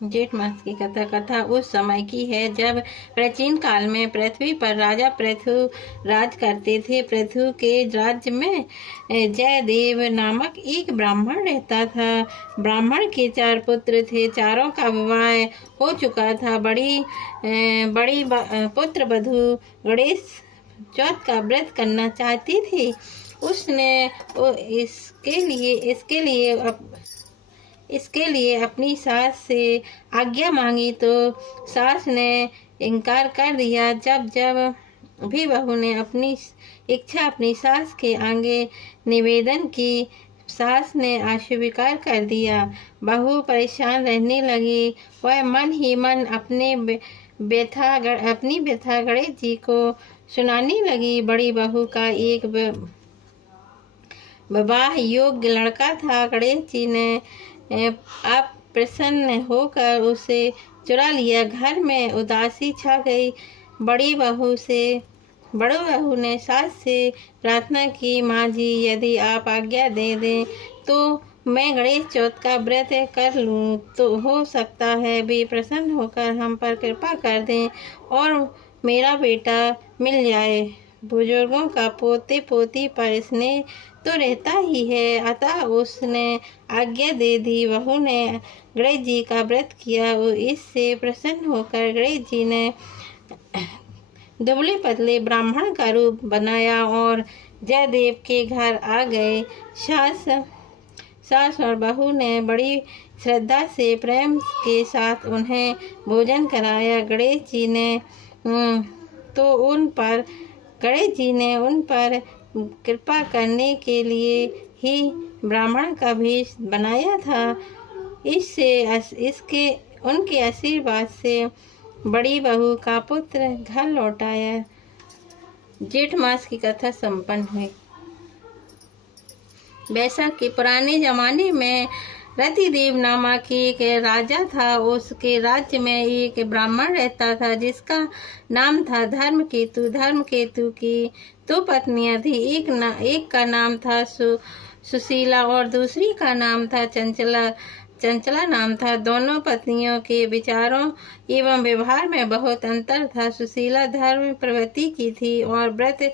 जेठ मास की कथा उस समय की है जब प्राचीन काल में पृथ्वी पर राजा पृथु राज करते थे। पृथु के राज्य में जयदेव नामक एक ब्राह्मण रहता था। ब्राह्मण के 4 पुत्र थे। चारों का विवाह हो चुका था। बड़ी पुत्र वधु गणेश चौथ का व्रत करना चाहती थी। उसने इसके लिए अपनी सास से आज्ञा मांगी तो सास ने इनकार कर दिया। जब भी बहू ने अपनी इच्छा अपनी सास के आगे निवेदन की, सास ने अस्वीकार कर दिया। बहू परेशान रहने लगी। वह मन ही मन अपनी व्यथा गणेश जी को सुनाने लगी। बड़ी बहू का एक विवाह योग्य लड़का था। गणेश जी ने अब प्रसन्न होकर उसे चुरा लिया। घर में उदासी छा गई। बड़ी बहू ने सास से प्रार्थना की, माँ जी यदि आप आज्ञा दे दें तो मैं गणेश चौथ का व्रत कर लूँ, तो हो सकता है वे प्रसन्न होकर हम पर कृपा कर दें और मेरा बेटा मिल जाए। बुजुर्गों का पोते पोती पर स्नेह तो रहता ही है। अतः उसने आज्ञा दे दी। बहू ने गणेश जी का व्रत किया। इससे प्रसन्न होकर गणेश जी ने दुबले पतले ब्राह्मण का रूप बनाया और जयदेव के घर आ गए। सास और बहू ने बड़ी श्रद्धा से प्रेम के साथ उन्हें भोजन कराया। गणेश जी ने उन पर कृपा करने के लिए ही ब्राह्मण का भेष बनाया था। उनके आशीर्वाद से बड़ी बहू का पुत्र घर लौट आया। जेठ मास की कथा संपन्न हुई। वैशाख के पुराने जमाने में रतिदेव नामक एक राजा था। उसके राज्य में एक ब्राह्मण रहता था जिसका नाम था धर्मकेतु। धर्मकेतु की 2 पत्नियां थी। एक का नाम था सुशीला और दूसरी का नाम था चंचला नाम था। दोनों पत्नियों के विचारों एवं व्यवहार में बहुत अंतर था। सुशीला धर्म प्रवृत्ति की थी और व्रत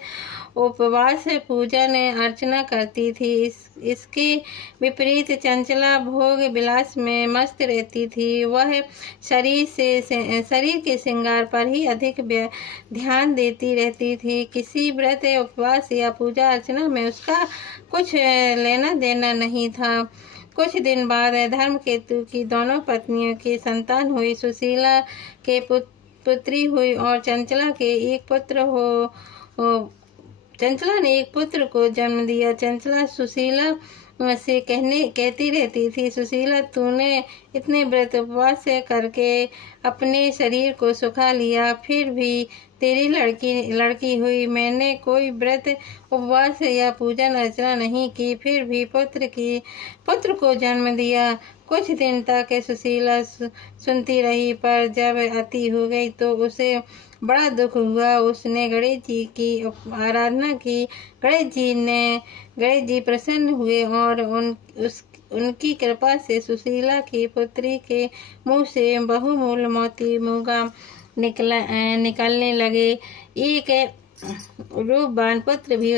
उपवास पूजन अर्चना करती थी। इसके विपरीत चंचला भोग विलास में मस्त रहती थी। वह शरीर के श्रृंगार पर ही अधिक ध्यान देती रहती थी। किसी व्रत उपवास या पूजा अर्चना में उसका कुछ लेना देना नहीं था। कुछ दिन बाद धर्मकेतु की दोनों पत्नियों की संतान हुई। सुशीला के पुत्री हुई और चंचला ने एक पुत्र को जन्म दिया। चंचला सुशीला से कहती रहती थी, सुशीला तूने इतने व्रत उपवास करके अपने शरीर को सुखा लिया, फिर भी तेरी लड़की हुई। मैंने कोई व्रत उपवास या पूजन अर्चना नहीं की, फिर भी पुत्र को जन्म दिया। कुछ दिन तक सुशीला सुनती रही, पर जब अति हो गई तो उसे बड़ा दुख हुआ। उसने गणेश जी की आराधना की। गणेश जी प्रसन्न हुए और उनकी कृपा से सुशीला की पुत्री के मुंह से बहुमूल्य मोती मूंगा निकलने लगे। एक रूपवान पुत्र भी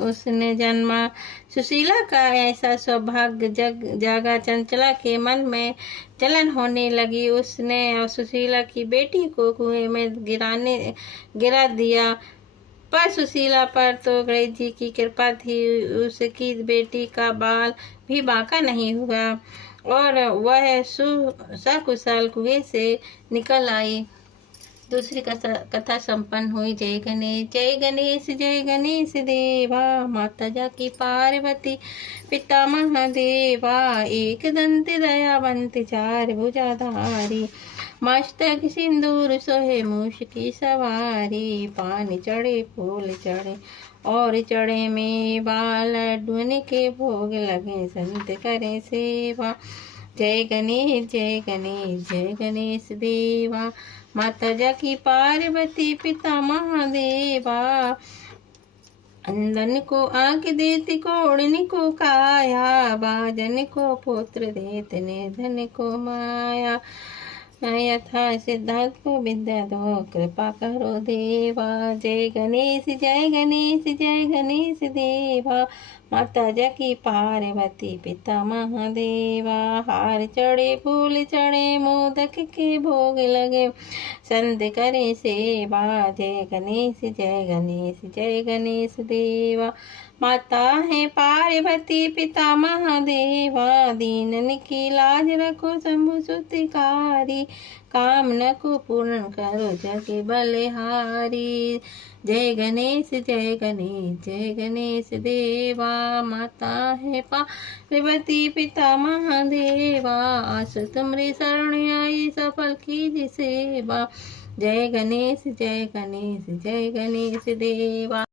उसने जन्मा। सुशीला का ऐसा सौभाग्य जागा, चंचला के मन में जलन होने लगी। उसने सुशीला की बेटी को कुएं में गिरा दिया, पर सुशीला पर तो गणेश जी की कृपा थी। उसकी बेटी का बाल भी बांका नहीं हुआ और वह सकुशल कुएं से निकल आई। दूसरी कथा संपन्न हुई। जय गणेश जय गणेश देवा, माता जाकी पार्वती पिता महादेवा, एक दंत दयावंत 4 भुजाधारी, मस्तक सिंदूर सोहे मूष की सवारी, पान चढ़े फूल चढ़े और चढ़े में बाल, लड्डून के भोग लगे संत करे सेवा। जय गणेश देवा, माता जाकी पार्वती पिता महादेवा, अंधन को आँख देती कोढ़नी को काया, बाजन को पुत्र देते निर्धन को माया, यथा सिद्धार्थ को विद्या दो, कृपा करो देवा। जय गणेश जय गणेश जय गणेश देवा। माता जकी पार्वती पिता महादेवा। हार चढ़े फूल चढ़े मोदक के भोग लगे, संत करे सेवा। जय गणेश जय गणेश जय गणेश देवा। माता है पार्वती पिता महादेवा। दीनन की लाज रखो शंभु सुतिकारी, कामना को पूर्ण करो जग बलिहारी। जय गणेश जय गणेश जय गणेश देवा। माता है पार्वती पिता महादेवा। आसु तुमरी शरण आई सफल कीजिए सेवा। जय गणेश जय गणेश जय गणेश देवा।